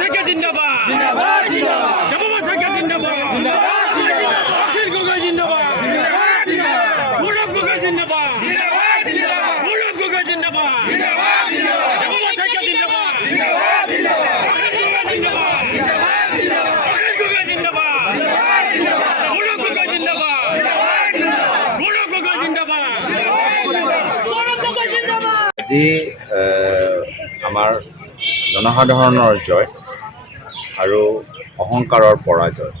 থেকে জিন্দাবাদ জিন্দাবাদ জিন্দাবাদ জবাব থেকে জিন্দাবাদ জিন্দাবাদ জিন্দাবাদ আখির গগৈ জিন্দাবাদ জিন্দাবাদ জিন্দাবাদ মুরব গগৈ জিন্দাবাদ জিন্দাবাদ জিন্দাবাদ মুরব গগৈ জিন্দাবাদ জিন্দাবাদ জিন্দাবাদ জবাব থেকে জিন্দাবাদ জিন্দাবাদ জিন্দাবাদ আখির গগৈ জিন্দাবাদ জিন্দাবাদ জিন্দাবাদ আখির গগৈ জিন্দাবাদ জিন্দাবাদ জিন্দাবাদ মুরব গগৈ জিন্দাবাদ জিন্দাবাদ জিন্দাবাদ মুরব গগৈ জিন্দাবাদ আজি আমাৰ জনসাধাৰণৰ জয় আৰু অহংকাৰৰ পৰাজয়।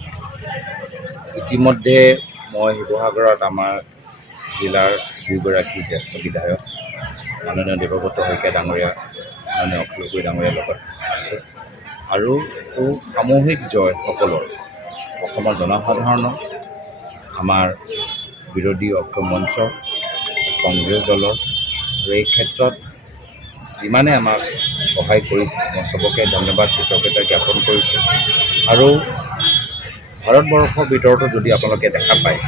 ইতিমধ্যে মই শিৱসাগৰত আমাৰ জিলাৰ দুগৰাকী জ্যেষ্ঠ বিধায়ক মাননীয় দেৱব্ৰত শইকীয়া ডাঙৰীয়া, মাননীয় অখিল গগৈ ডাঙৰীয়াৰ লগত আছে আৰু সামূহিক জয় সকলৰ অসমৰ জনসাধাৰণৰ, আমাৰ বিৰোধী ঐক্য মঞ্চ, কংগ্ৰেছ দলৰ, আৰু এই ক্ষেত্ৰত যিমানে আমাক সহায় কৰিছে মই চবকে ধন্যবাদ কৃতজ্ঞতা জ্ঞাপন কৰিছোঁ। আৰু ভাৰতবৰ্ষৰ ভিতৰতো যদি আপোনালোকে দেখা পায়,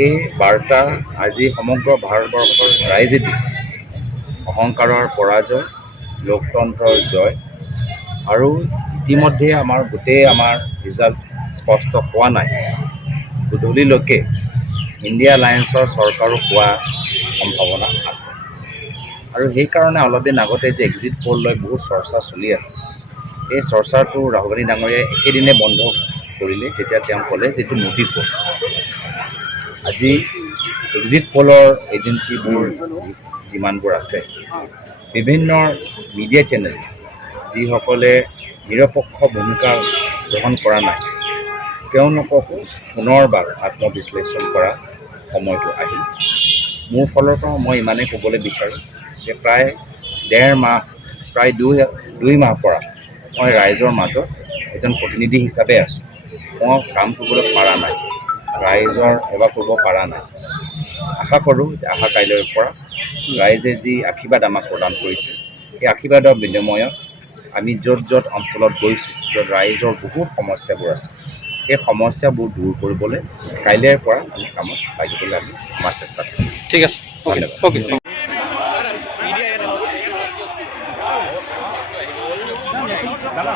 এই বাৰ্তা আজি সমগ্ৰ ভাৰতবৰ্ষৰ ৰাইজে দিছে। অহংকাৰৰ পৰাজয়, লোকতন্ত্ৰৰ জয়। আৰু ইতিমধ্যে আমাৰ গোটেই ৰিজাল্ট স্পষ্ট হোৱা নাই, গধূলিলৈকে ইণ্ডিয়া এলায়েন্সৰ চৰকাৰো হোৱা সম্ভাৱনা আছে। আৰু সেইকাৰণে অলপ দিন আগতে যে এক্সিট পল লৈ বহুত চৰ্চা চলি আছে, এই চৰ্চাটো ৰাহুল গান্ধী ডাঙৰীয়াই একেদিনে বন্ধ কৰিলে যেতিয়া তেওঁ ক'লে যে এইটো মোদী পল। আজি এক্সিট পলৰ এজেঞ্চিবোৰ যিমানবোৰ আছে, বিভিন্ন মিডিয়া চেনেল যিসকলে নিৰপেক্ষ ভূমিকা গ্ৰহণ কৰা নাই, তেওঁলোককো পুনৰবাৰ আত্মবিশ্লেষণ কৰা সময়টো আহিল। মোৰ ফালৰ পৰা মই ইমানেই ক'বলৈ বিচাৰোঁ যে প্ৰায় ডেৰ মাহ, প্ৰায় দুই মাহ পৰা মই ৰাইজৰ মাজত এজন প্ৰতিনিধি হিচাপে আছোঁ। মই কাম কৰিবলৈ পৰা নাই, ৰাইজৰ সেৱা কৰিব পৰা নাই। আশা কৰোঁ যে অহা কাইলৈৰ পৰা ৰাইজে যি আশীৰ্বাদ আমাক প্ৰদান কৰিছে, এই আশীৰ্বাদৰ বিনিময়ত আমি য'ত য'ত অঞ্চলত গৈছোঁ, য'ত ৰাইজৰ বহুত সমস্যাবোৰ আছে, সেই সমস্যাবোৰ দূৰ কৰিবলৈ কাইলৈৰ পৰা আমি কামত লাগিবলৈ আমি আমাৰ চেষ্টা কৰিম। ঠিক আছে, অ'কে। দাদা